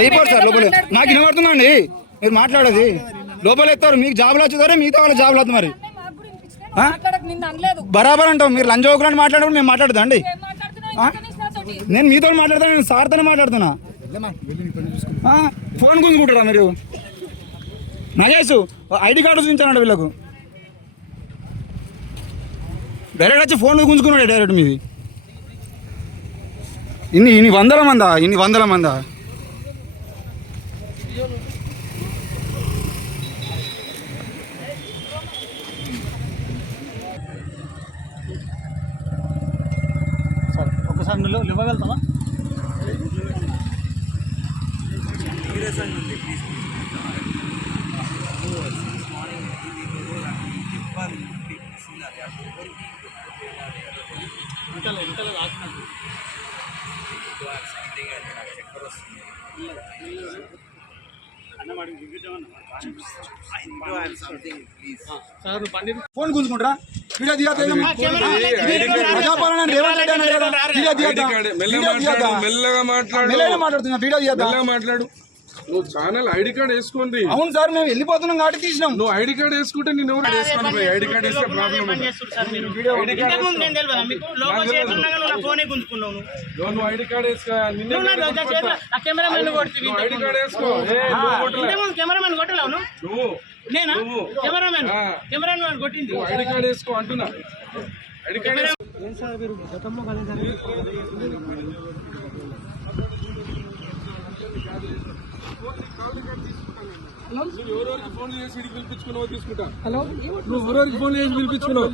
అయిపోరు sir లోపల నాకు వినబడుతుందండి మీరు మాట్లాడేది లోపల ఎత్తారు మీకు జాబులు వచ్చేదారే మిగతా వాళ్ళ జాబులు అవుతుంది మరి బరాబర్ అంటాం మీరు లంచ్ ఓకులని మాట్లాడడం మేము మాట్లాడదా అండి నేను మీతో మాట్లాడతాను నేను సార్తోనే మాట్లాడుతున్నా ఫోన్ గుంజుకుంటారా మీరు నగేష్ ఐడి కార్డు చూపించానండి వీళ్ళకు డైరెక్ట్ వచ్చి ఫోన్ గుంజుకున్నాడు డైరెక్ట్ మీది ఇన్ని వందల మందా ఒకసారి నువ్వు ఇవ్వగలుగుతావా ఇంతలో రాసినట్టు ఫోన్ గుంజుకుంటారా మెల్లగా మాట్లాడు నువ్వు ఛానల్ ఐడి కార్డ్ వేసుకోండి. అవును సార్ మేము వెళ్ళిపోతున్నాం కాబట్టి తీసినాం. నువ్వు ఐడి కార్డ్ వేసుకుంటే నేను ఎవరు వేసుకోండి. ఐడి కార్డ్ వేస్తే ప్రాబ్లం నువ్వు ఐడి కార్డ్ వేసుకో ఐడి కార్డ్ వేసుకో ఐడి కార్డ్ వేసుకో అంటున్నా. ఐడి కార్డ్ ఎవరెవరికి ఫోన్ చేసి పిలిపించుకున్నావు తీసుకుంటా. నువ్వు ఎవరెవరికి ఫోన్ చేసి పిలిపించుకున్నావు.